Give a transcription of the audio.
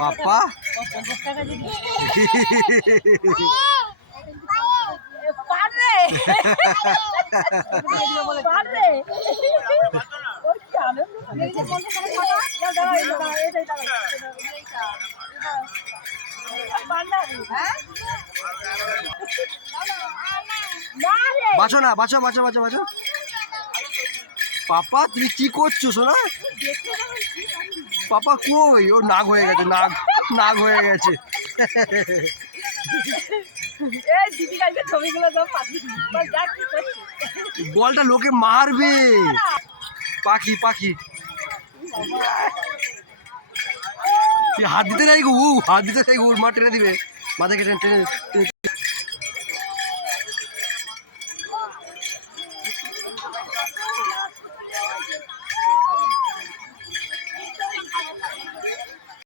পাপা বাঁচো না, বাঁচো বাঁচো বাঁচো বাঁচো। পাপা তুমি কি করছো সোনা? পাপা কই? ও নাগ হয়ে গেছে, নাগ নাগ হয়ে গেছে। বলটা লোকে মারবে। পাখি পাখি হাত দিতে নাই গো, হাত দিতে নাই গো, মা টেনে দিবে, মাথাকে টেনে টেনে।